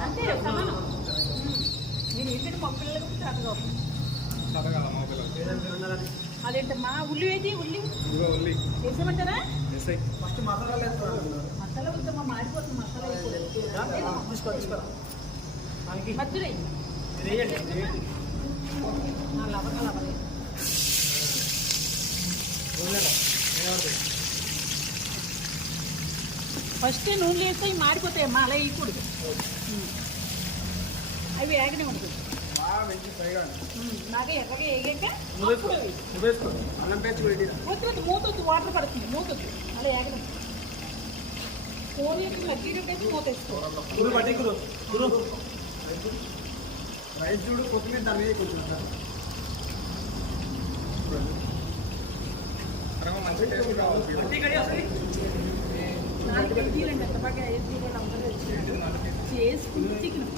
అంతే నేను ఏంటంటే మా పిల్లలకు అదేంటమ్మా ఉల్లి వేది ఉల్లి వేసేమంటారా ఫస్ట్ మసాలా వద్దమ్మా మాడిపోతుంది మసాలా మధ్యలో లవలేదు ఫస్ట్ నూనె వేస్తే ఇవి మాడిపోతాయమ్మా అలా వేయకూడదు అవి వేగనే ఉంటుంది బాగా ఎర్రగా వేగాక వద్దు మూతొద్దు వాటర్ పడుతుంది మూతొద్దు అలా వేగడం ఫోన్ కట్టేసి మూత వేసుకో రైస్ చూడు కొత్తిమీర దాని మీద కొంచెం చేసుకుని చికెన్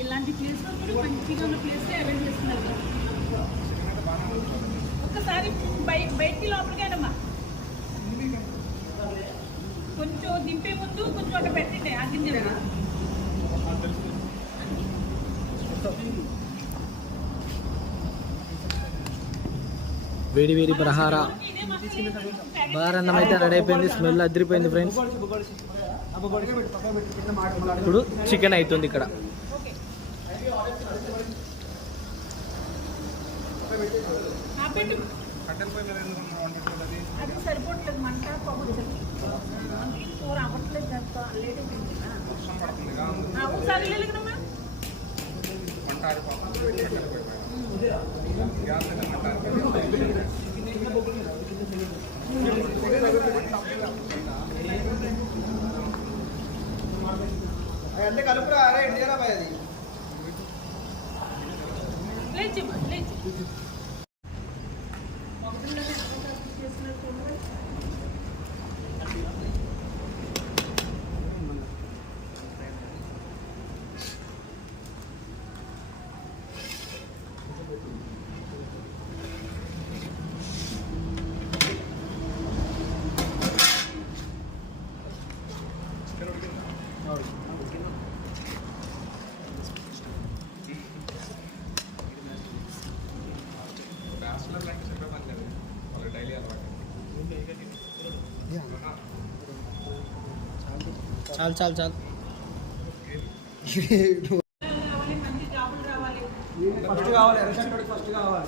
ఇలాంటి ప్లేస్లో కూడా మంచిగా ఉన్న ప్లేస్లో అరేంజ్ చేస్తున్నారు ఒక్కసారి బయటికి లోపలికేనమ్మా కొంచెం దింపే ముందు కొంచెం అక్కడ పెట్టండి ఆగించండి వేడి వేడి ప్రహార బారన్నం అయితే రెడీ అయిపోయింది. స్మెల్ అదిరిపోయింది ఫ్రెండ్స్. ఇప్పుడు చికెన్ అవుతుంది ఇక్కడ. సరిపోవట్లేదు మంట కూర అవ్వట్లేదు సరే కదమ్మా అంటే కలుపురా అరే ఇండియాలో పోయి అది చాలు చాలు చాలు. ఫస్ట్ కావాలి ఫస్ట్ కావాలి